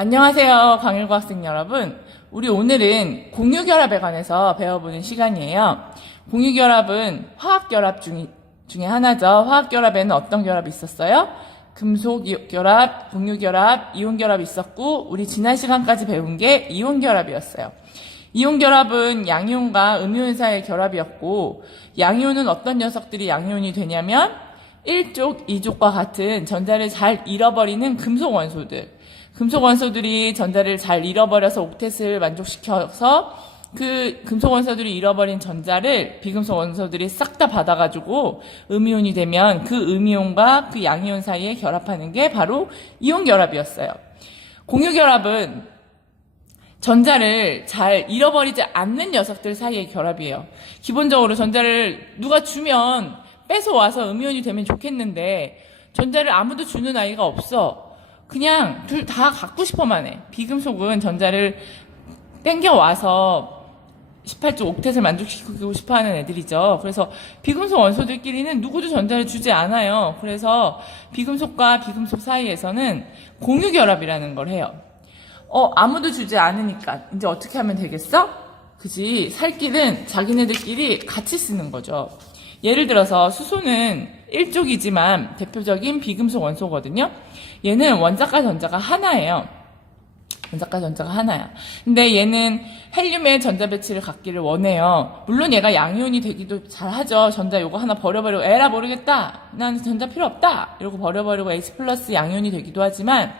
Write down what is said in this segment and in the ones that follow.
안녕하세요, 광일고 학생 여러분. 우리 오늘은 공유결합에 관해서 배워보는 시간이에요. 공유결합은 화학결합 중, 중에 하나죠. 화학결합에는 어떤 결합이 있었어요? 금속결합, 공유결합, 이온결합이 있었고, 우리 지난 시간까지 배운 게 이온결합이었어요. 이온결합은 양이온과 음이온 사이의 결합이었고, 양이온은 어떤 녀석들이 양이온이 되냐면, 1족, 2족과 같은 전자를 잘 잃어버리는 금속 원소들. 금속 원소들이 전자를 잘 잃어버려서 옥텟을 만족시켜서 그 금속 원소들이 잃어버린 전자를 비금속 원소들이 싹 다 받아가지고 음이온이 되면 그 음이온과 그 양이온 사이에 결합하는 게 바로 이온 결합이었어요. 공유 결합은 전자를 잘 잃어버리지 않는 녀석들 사이의 결합이에요. 기본적으로 전자를 누가 주면 뺏어와서 음이온이 되면 좋겠는데 전자를 아무도 주는 아이가 없어. 그냥 둘 다 갖고 싶어만 해. 비금속은 전자를 땡겨와서 18조 옥텟을 만족시키고 싶어 하는 애들이죠. 그래서 비금속 원소들끼리는 누구도 전자를 주지 않아요. 그래서 비금속과 비금속 사이에서는 공유 결합이라는 걸 해요. 어, 아무도 주지 않으니까 이제 어떻게 하면 되겠어? 그지. 살 길은 자기네들끼리 같이 쓰는 거죠. 예를 들어서 수소는 일족이지만 대표적인 비금속 원소거든요. 얘는 원자과 전자가 하나예요. 원자과 전자가 하나야. 근데 얘는 헬륨의 전자 배치를 갖기를 원해요. 물론 얘가 양이온이 되기도 잘하죠. 전자 요거 하나 버려버리고 에라 모르겠다. 난 전자 필요 없다. 이러고 버려버리고 H 플러스 양이온이 되기도 하지만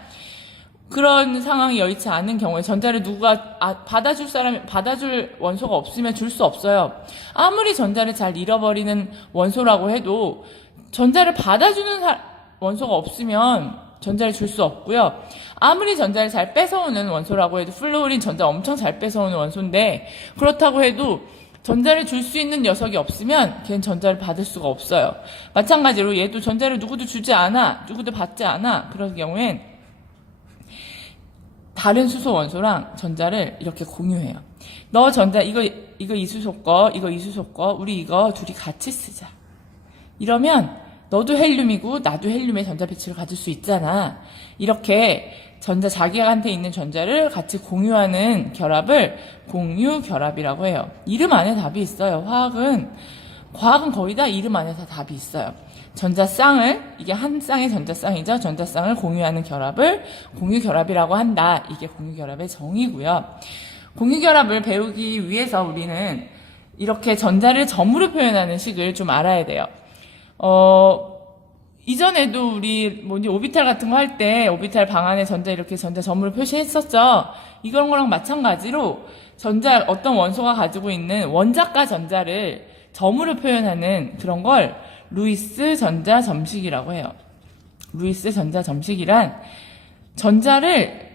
그런 상황이 여의치 않은 경우에 전자를 누가 아, 받아줄 사람이 받아줄 원소가 없으면 줄 수 없어요. 아무리 전자를 잘 잃어버리는 원소라고 해도 전자를 받아주는 사- 원소가 없으면 전자를 줄 수 없고요. 아무리 전자를 잘 뺏어오는 원소라고 해도 플루오린 전자 엄청 잘 뺏어오는 원소인데 그렇다고 해도 전자를 줄 수 있는 녀석이 없으면 걔는 전자를 받을 수가 없어요. 마찬가지로 얘도 전자를 누구도 주지 않아, 누구도 받지 않아. 그런 경우엔 다른 수소 원소랑 전자를 이렇게 공유해요. 너 전자 이거 이거 이수소 거, 이거 이수소 거, 우리 이거 둘이 같이 쓰자. 이러면 너도 헬륨이고 나도 헬륨의 전자 배치를 가질 수 있잖아. 이렇게 전자 자기한테 있는 전자를 같이 공유하는 결합을 공유 결합이라고 해요. 이름 안에 답이 있어요. 화학은 과학은 거의 다 이름 안에 다 답이 있어요. 전자쌍을 이게 한 쌍의 전자쌍이죠. 전자쌍을 공유하는 결합을 공유 결합이라고 한다. 이게 공유 결합의 정의고요. 공유 결합을 배우기 위해서 우리는 이렇게 전자를 점으로 표현하는 식을 좀 알아야 돼요. 어, 이전에도 우리 뭐지 오비탈 같은 거 할 때 오비탈 방 안에 전자 이렇게 전자 점으로 표시했었죠. 이런 거랑 마찬가지로 전자 어떤 원소가 가지고 있는 원자과 전자를 점으로 표현하는 그런 걸 루이스 전자 점식이라고 해요. 루이스 전자 점식이란 전자를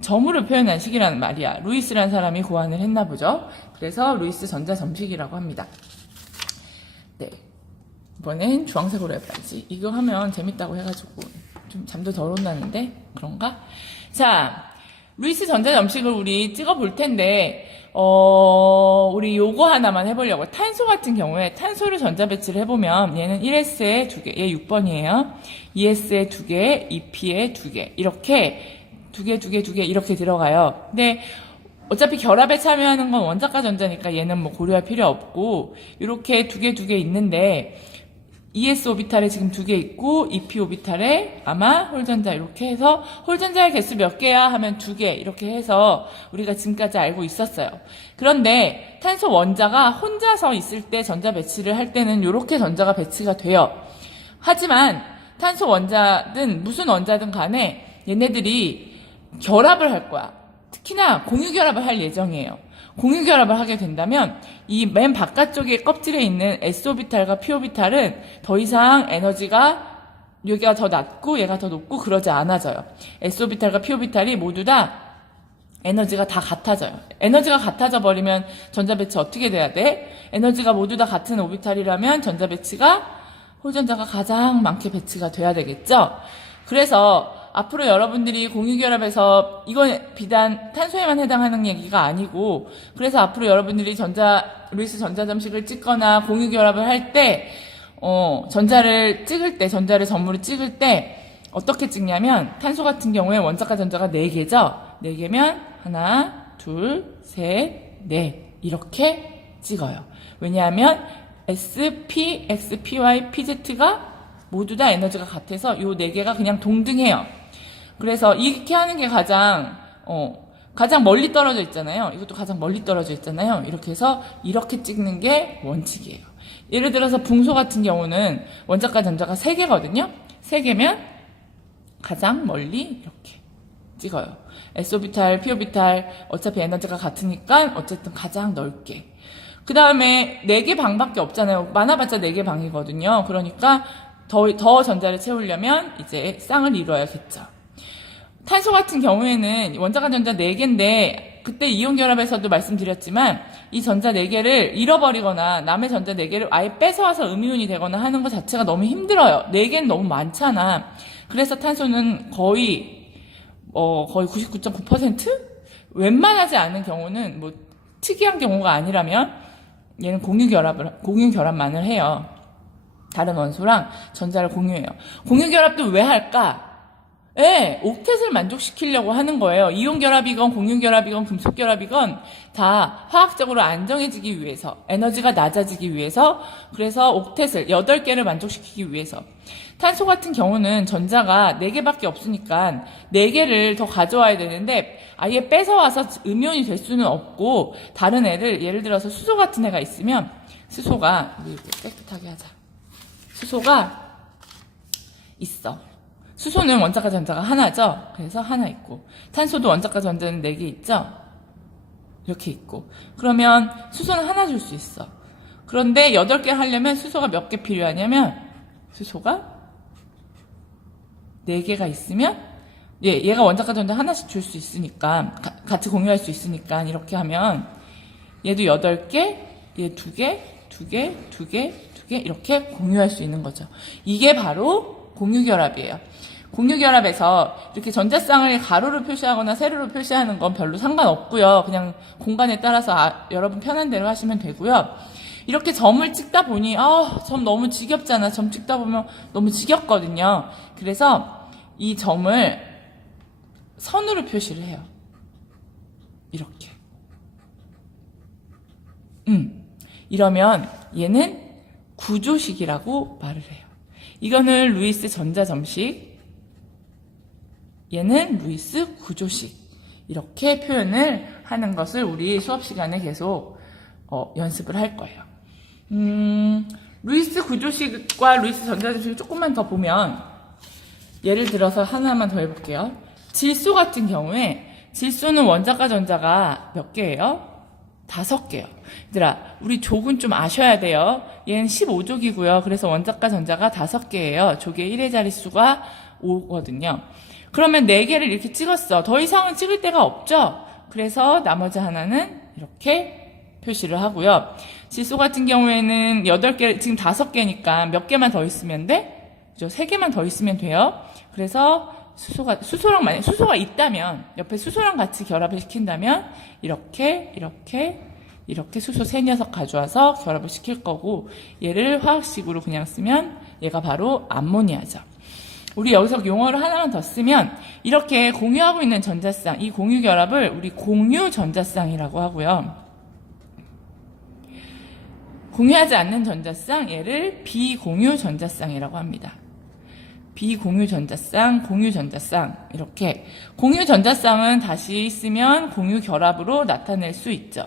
점으로 표현한 식이라는 말이야. 루이스라는 사람이 고안을 했나 보죠. 그래서 루이스 전자 점식이라고 합니다. 네. 이번엔 주황색으로 해봐야지. 이거 하면 재밌다고 해가지고 좀 잠도 덜 온다는데 그런가? 자, 루이스 전자 점식을 우리 찍어 볼 텐데 어, 우리 요거 하나만 해보려고. 탄소 같은 경우에 탄소를 전자 배치를 해보면 얘는 1S에 두 개, 얘 6번이에요. 2S에 두 개, 2P에 두 개. 이렇게 두 개, 두 개, 두 개 이렇게 들어가요. 근데 어차피 결합에 참여하는 건 원자과 전자니까 얘는 뭐 고려할 필요 없고 이렇게 두 개, 두 개 있는데 ES 오비탈에 지금 두 개 있고 EP 오비탈에 아마 홀전자 이렇게 해서 홀전자의 개수 몇 개야 하면 두 개 이렇게 해서 우리가 지금까지 알고 있었어요. 그런데 탄소 원자가 혼자서 있을 때 전자 배치를 할 때는 이렇게 전자가 배치가 돼요. 하지만 탄소 원자든 무슨 원자든 간에 얘네들이 결합을 할 거야. 특히나 공유 결합을 할 예정이에요. 공유 결합을 하게 된다면 이 맨 바깥쪽에 껍질에 있는 S오비탈과 P오비탈은 더 이상 에너지가 여기가 더 낮고 얘가 더 높고 그러지 않아져요. S오비탈과 P오비탈이 모두 다 에너지가 다 같아져요. 에너지가 같아져 버리면 전자 배치 어떻게 돼야 돼? 에너지가 모두 다 같은 오비탈이라면 전자 배치가 홀전자가 가장 많게 배치가 돼야 되겠죠? 그래서 앞으로 여러분들이 공유결합에서 이건 비단 탄소에만 해당하는 얘기가 아니고 그래서 앞으로 여러분들이 전자 루이스 전자점식을 찍거나 공유결합을 할때 어, 전자를 찍을 때 전자를 전무로 찍을 때 어떻게 찍냐면 탄소 같은 경우에 원자과 전자가 4개죠. 4개면 하나, 둘, 셋, 넷 이렇게 찍어요. 왜냐하면 S, P, X, P, Y, PZ가 모두 다 에너지가 같아서 요네 개가 그냥 동등해요. 그래서 이렇게 하는 게 가장 어 가장 멀리 떨어져 있잖아요. 이것도 가장 멀리 떨어져 있잖아요. 이렇게 해서 이렇게 찍는 게 원칙이에요. 예를 들어서 붕소 같은 경우는 원자과 전자가 3개거든요. 3개면 가장 멀리 이렇게 찍어요. S오비탈, P오비탈 어차피 에너지가 같으니까 어쨌든 가장 넓게. 그 다음에 4개 방밖에 없잖아요. 많아봤자 4개 방이거든요. 그러니까 더, 더 전자를 채우려면 이제 쌍을 이루어야겠죠. 탄소 같은 경우에는 원자간 전자 4개인데 그때 이온 결합에서도 말씀드렸지만 이 전자 4개를 잃어버리거나 남의 전자 4개를 아예 뺏어와서 음이온이 되거나 하는 것 자체가 너무 힘들어요. 4개는 너무 많잖아. 그래서 탄소는 거의 어, 거의 99.9% 웬만하지 않은 경우는 뭐 특이한 경우가 아니라면 얘는 공유 결합을 공유 결합만을 해요. 다른 원소랑 전자를 공유해요. 공유 결합도 왜 할까? 예, 옥텟을 만족시키려고 하는 거예요. 이온 결합이건 공유 결합이건 금속 결합이건 다 화학적으로 안정해지기 위해서, 에너지가 낮아지기 위해서, 그래서 옥텟을 8개를 만족시키기 위해서. 탄소 같은 경우는 전자가 4개밖에 없으니까 4개를 더 가져와야 되는데 아예 뺏어와서 음이온이 될 수는 없고 다른 애를 예를 들어서 수소 같은 애가 있으면 수소가 깨끗하게 하자. 수소가 있어. 수소는 원자과 전자가 하나죠. 그래서 하나 있고 탄소도 원자과 전자는 4개 있죠. 이렇게 있고 그러면 수소는 하나 줄 수 있어. 그런데 8개 하려면 수소가 몇 개 필요하냐면 수소가 4개가 있으면 예, 얘가 원자과 전자 하나씩 줄 수 있으니까 가- 같이 공유할 수 있으니까 이렇게 하면 얘도 8개, 얘 2개, 2개, 2개, 2개 이렇게 공유할 수 있는 거죠. 이게 바로 공유결합이에요. 공유결합에서 이렇게 전자쌍을 가로로 표시하거나 세로로 표시하는 건 별로 상관없고요. 그냥 공간에 따라서 아, 여러분 편한 대로 하시면 되고요. 이렇게 점을 찍다 보니 아, 점 너무 지겹잖아. 점 찍다 보면 너무 지겹거든요. 그래서 이 점을 선으로 표시를 해요. 이렇게. 음. 이러면 얘는 구조식이라고 말을 해요. 이거는 루이스 전자점식, 얘는 루이스 구조식. 이렇게 표현을 하는 것을 우리 수업 시간에 계속 어, 연습을 할 거예요. 음, 루이스 구조식과 루이스 전자점식을 조금만 더 보면 예를 들어서 하나만 더 해볼게요. 질소 같은 경우에 질소는 원자과 전자가 몇 개예요? 다섯 개요. 얘들아, 우리 족은 좀 아셔야 돼요. 얘는 15족이고요. 그래서 원자과 전자가 다섯 개예요. 족의 1의 자릿수가 5거든요. 그러면 네 개를 이렇게 찍었어. 더 이상은 찍을 데가 없죠? 그래서 나머지 하나는 이렇게 표시를 하고요. 질소 같은 경우에는 8개, 지금 5개니까 몇 개만 더 있으면 돼? 그죠? 3개만 더 있으면 돼요. 그래서 수소가, 수소랑 만약 수소가 있다면, 옆에 수소랑 같이 결합을 시킨다면, 이렇게, 이렇게, 이렇게 수소 세 녀석 가져와서 결합을 시킬 거고, 얘를 화학식으로 그냥 쓰면, 얘가 바로 암모니아죠. 우리 여기서 용어를 하나만 더 쓰면, 이렇게 공유하고 있는 전자쌍, 이 공유 결합을 우리 공유 전자쌍이라고 하고요. 공유하지 않는 전자쌍, 얘를 비공유 전자쌍이라고 합니다. 비공유 전자쌍, 공유 전자쌍 이렇게 공유 전자쌍은 다시 쓰면 공유 결합으로 나타낼 수 있죠.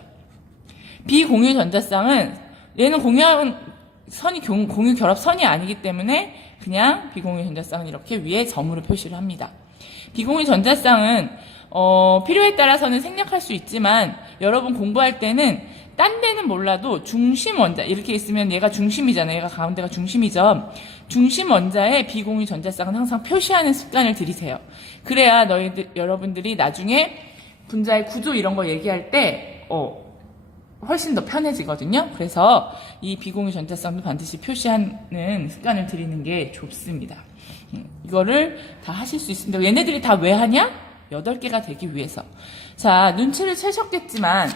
비공유 전자쌍은 얘는 공유한 선이 공- 공유 결합 선이 아니기 때문에 그냥 비공유 전자쌍은 이렇게 위에 점으로 표시를 합니다. 비공유 전자쌍은 어, 필요에 따라서는 생략할 수 있지만 여러분 공부할 때는 딴 데는 몰라도 중심 원자 이렇게 있으면 얘가 중심이잖아요. 얘가 가운데가 중심이죠. 중심 원자의 비공유 전자쌍은 항상 표시하는 습관을 들이세요. 그래야 너희들 여러분들이 나중에 분자의 구조 이런 거 얘기할 때 어, 훨씬 더 편해지거든요. 그래서 이 비공유 전자쌍도 반드시 표시하는 습관을 들이는 게 좋습니다. 음, 이거를 다 하실 수 있습니다. 얘네들이 다 왜 하냐? 8개가 되기 위해서. 자, 눈치를 채셨겠지만,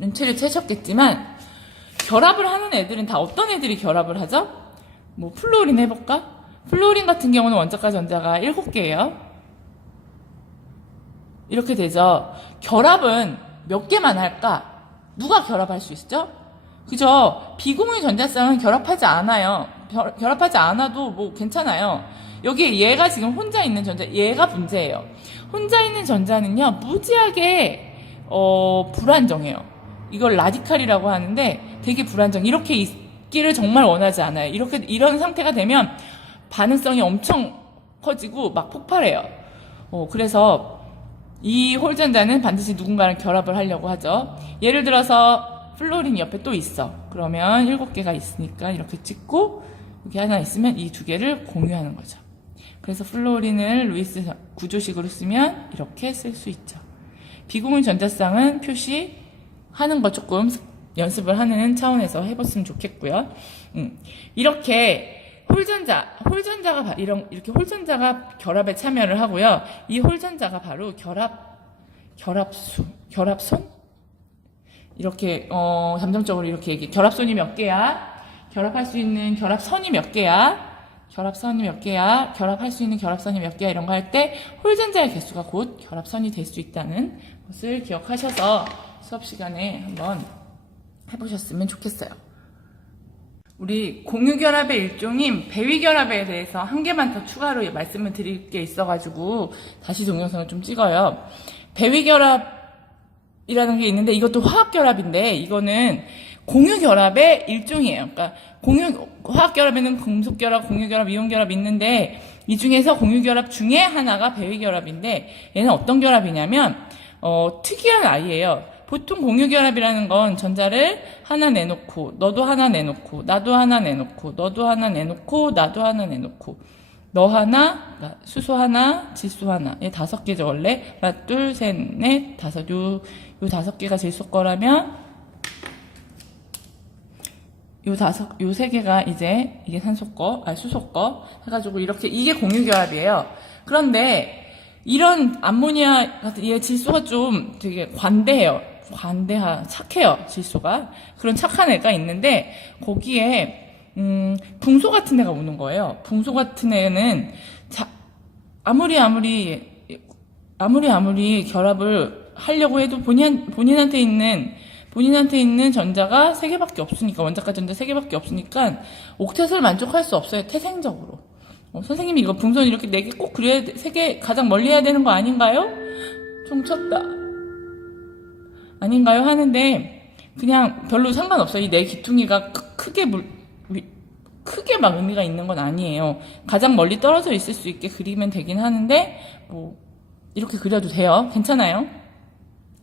눈치를 채셨겠지만, 결합을 하는 애들은 다 어떤 애들이 결합을 하죠? 뭐, 플로린 해볼까? 플로린 같은 경우는 원자과 전자가 7개예요. 이렇게 되죠. 결합은 몇 개만 할까? 누가 결합할 수 있죠? 그죠? 비공유 전자쌍은 결합하지 않아요. 결, 결합하지 않아도 뭐 괜찮아요. 여기에 얘가 지금 혼자 있는 전자, 얘가 문제예요. 혼자 있는 전자는요, 무지하게, 어, 불안정해요. 이걸 라디칼이라고 하는데 되게 불안정. 이렇게 있기를 정말 원하지 않아요. 이렇게, 이런 상태가 되면 반응성이 엄청 커지고 막 폭발해요. 어, 그래서 이 홀전자는 반드시 누군가랑 결합을 하려고 하죠. 예를 들어서 플로린 옆에 또 있어. 그러면 일곱 개가 있으니까 이렇게 찍고 여기 하나 있으면 이 두 개를 공유하는 거죠. 그래서 플로린을 루이스 구조식으로 쓰면 이렇게 쓸 수 있죠. 비공유 전자쌍은 표시 하는 거 조금 연습을 하는 차원에서 해봤으면 좋겠고요. 음, 이렇게 홀전자, 홀전자가 바- 이런 이렇게 홀전자가 결합에 참여를 하고요. 이 홀전자가 바로 결합 결합수, 결합선 이렇게 어 잠정적으로 이렇게 얘기. 결합선이 몇 개야? 결합할 수 있는 결합선이 몇 개야? 결합선이 몇 개야? 결합할 수 있는 결합선이 몇 개야? 이런 거 할 때 홀전자의 개수가 곧 결합선이 될 수 있다는 것을 기억하셔서 수업 시간에 한번 해보셨으면 좋겠어요. 우리 공유결합의 일종인 배위결합에 대해서 한 개만 더 추가로 말씀을 드릴 게 있어가지고 다시 동영상을 좀 찍어요. 배위결합이라는 게 있는데 이것도 화학결합인데 이거는 공유결합의 일종이에요. 그러니까 공유 화학결합에는 금속결합, 공유결합, 이온결합 있는데 이 중에서 공유결합 중에 하나가 배위결합인데 얘는 어떤 결합이냐면 어, 특이한 아이예요. 보통 공유결합이라는 건 전자를 하나 내놓고, 너도 하나 내놓고, 나도 하나 내놓고, 너도 하나 내놓고, 나도 하나 내놓고, 너 하나, 나- 수소 하나, 질소 하나. 얘 다섯 개죠, 원래. 하나, 둘, 셋, 넷, 다섯. 요, 요 다섯 개가 질소 거라면, 요 다섯, 요 세 개가 이제, 이게 산소 거, 아, 수소 거. 해가지고 이렇게, 이게 공유결합이에요. 그런데, 이런 암모니아 같은, 얘 질소가 좀 되게 관대해요. 관대하, 착해요, 질소가. 그런 착한 애가 있는데, 거기에, 음, 붕소 같은 애가 오는 거예요. 붕소 같은 애는, 자, 아무리 아무리, 아무리 아무리 결합을 하려고 해도 본인, 본인한테 있는, 본인한테 있는 전자가 세 개밖에 없으니까, 원자가 전자 세 개밖에 없으니까, 옥텟을 만족할 수 없어요, 태생적으로. 어, 선생님이 이거 붕손 이렇게 네 개 꼭 그려야 돼, 세개 가장 멀리 해야 되는 거 아닌가요? 좀 쳤다. 아닌가요? 하는데, 그냥 별로 상관없어요. 이네 기퉁이가 크- 크게 물, 위- 크게 막 의미가 있는 건 아니에요. 가장 멀리 떨어져 있을 수 있게 그리면 되긴 하는데, 뭐, 이렇게 그려도 돼요. 괜찮아요?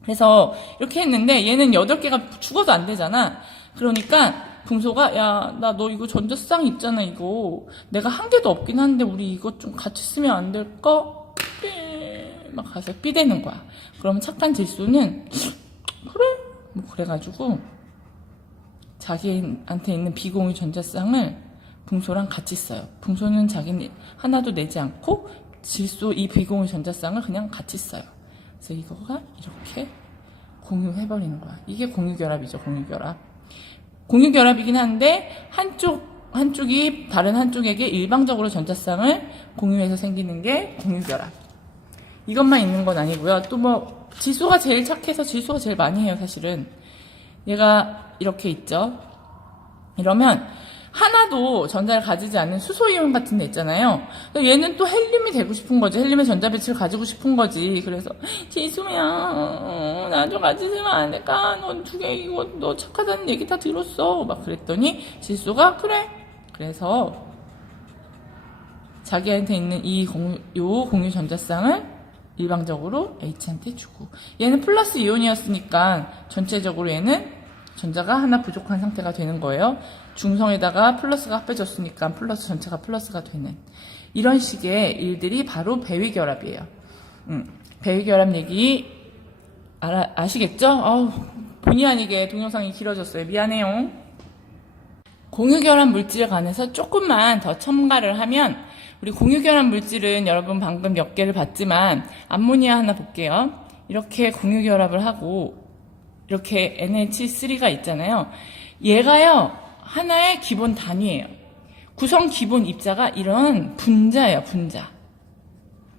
그래서 이렇게 했는데 얘는 8개가 죽어도 안 되잖아. 그러니까 붕소가 야, 나 너 이거 전자쌍 있잖아, 이거. 내가 한 개도 없긴 한데 우리 이거 좀 같이 쓰면 안 될까? 삐. 막 가서 삐대는 거야. 그러면 착한 질소는 그래? 뭐 그래가지고 자기한테 있는 비공유 전자쌍을 붕소랑 같이 써요. 붕소는 자기는 하나도 내지 않고 질소 이 비공유 전자쌍을 그냥 같이 써요. 그래서 이거가 이렇게 공유해버리는 거야. 이게 공유결합이죠, 공유결합. 공유결합이긴 한데 한쪽 한쪽이 다른 한쪽에게 일방적으로 전자쌍을 공유해서 생기는 게 공유결합. 이것만 있는 건 아니고요. 또 뭐 질소가 제일 착해서 질소가 제일 많이 해요, 사실은. 얘가 이렇게 있죠. 이러면 하나도 전자를 가지지 않는 수소이온 같은 데 있잖아요. 얘는 또 헬륨이 되고 싶은 거지. 헬륨의 전자 배치를 가지고 싶은 거지. 그래서 지수야, 어, 나좀 가지지면 안 될까? 넌 두 개 이거 너 착하다는 얘기 다 들었어. 막 그랬더니 질소가 그래. 그래서 자기한테 있는 이 공유, 요 공유 전자쌍을 일방적으로 H한테 주고 얘는 플러스 이온이었으니까 전체적으로 얘는 전자가 하나 부족한 상태가 되는 거예요. 중성에다가 플러스가 합해졌으니까 플러스 전체가 플러스가 되는 이런 식의 일들이 바로 배위 결합이에요. 음, 배위 결합 얘기 알아, 아시겠죠? 아우, 본의 아니게 동영상이 길어졌어요. 미안해요. 공유결합 물질에 관해서 조금만 더 첨가를 하면 우리 공유결합 물질은 여러분 방금 몇 개를 봤지만 암모니아 하나 볼게요. 이렇게 공유결합을 하고 이렇게 NH3가 있잖아요. 얘가요 하나의 기본 단위예요. 구성 기본 입자가 이런 분자예요, 분자.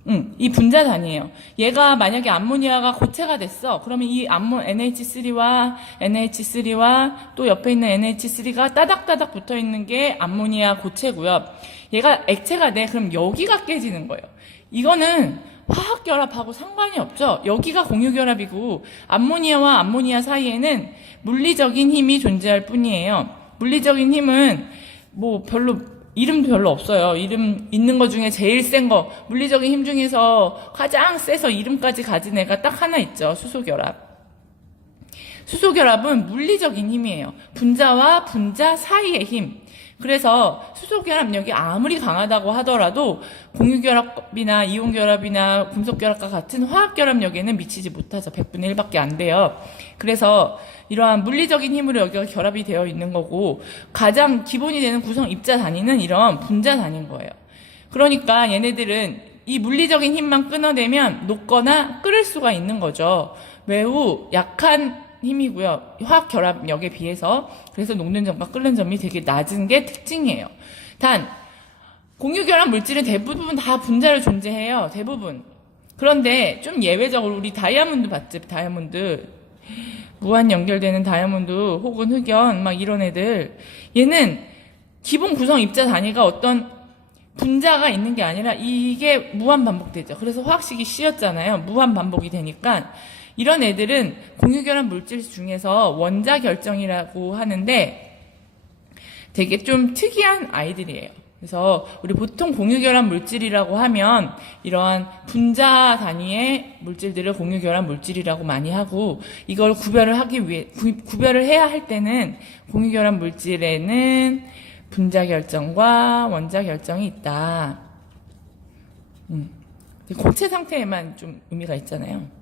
응, 이 분자 단위예요. 얘가 만약에 암모니아가 고체가 됐어. 그러면 이 암모 NH3와 NH3와 또 옆에 있는 NH3가 따닥따닥 붙어 있는 게 암모니아 고체고요. 얘가 액체가 돼. 그럼 여기가 깨지는 거예요. 이거는 화학 결합하고 상관이 없죠. 여기가 공유 결합이고 암모니아와 암모니아 사이에는 물리적인 힘이 존재할 뿐이에요. 물리적인 힘은 뭐 별로 이름도 별로 없어요. 이름 있는 것 중에 제일 센 거, 물리적인 힘 중에서 가장 세서 이름까지 가진 애가 딱 하나 있죠. 수소결합. 수소결합은 물리적인 힘이에요. 분자와 분자 사이의 힘. 그래서 수소결합력이 아무리 강하다고 하더라도 공유결합이나 이온결합이나 금속결합과 같은 화학결합력에는 미치지 못하죠. 100분의 1밖에 안 돼요. 그래서 이러한 물리적인 힘으로 여기가 결합이 되어 있는 거고 가장 기본이 되는 구성 입자 단위는 이런 분자 단위인 거예요. 그러니까 얘네들은 이 물리적인 힘만 끊어내면 녹거나 끓을 수가 있는 거죠. 매우 약한 힘이고요. 화학 결합력에 비해서 그래서 녹는 점과 끓는 점이 되게 낮은 게 특징이에요. 단 공유 결합 물질은 대부분 다 분자로 존재해요. 대부분. 그런데 좀 예외적으로 우리 다이아몬드 봤지? 다이아몬드 무한 연결되는 다이아몬드 혹은 흑연 막 이런 애들 얘는 기본 구성 입자 단위가 어떤 분자가 있는 게 아니라 이게 무한 반복되죠. 그래서 화학식이 씌었잖아요. 무한 반복이 되니까 이런 애들은 공유결합 물질 중에서 원자 결정이라고 하는데 되게 좀 특이한 아이들이에요. 그래서 우리 보통 공유결합 물질이라고 하면 이러한 분자 단위의 물질들을 공유결합 물질이라고 많이 하고 이걸 구별을 하기 위해 구, 구별을 해야 할 때는 공유결합 물질에는 분자 결정과 원자 결정이 있다. 음. 고체 상태에만 좀 의미가 있잖아요.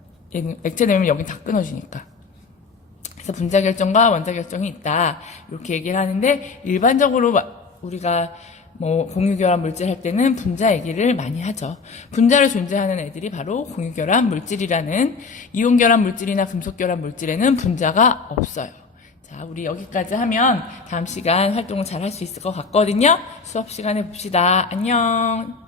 액체 되면 여기 다 끊어지니까. 그래서 분자 결정과 원자 결정이 있다. 이렇게 얘기를 하는데 일반적으로 우리가 뭐 공유결합 물질 할 때는 분자 얘기를 많이 하죠. 분자를 존재하는 애들이 바로 공유결합 물질이라는 이온결합 물질이나 금속결합 물질에는 분자가 없어요. 자, 우리 여기까지 하면 다음 시간 활동을 잘 할 수 있을 것 같거든요. 수업 시간에 봅시다. 안녕.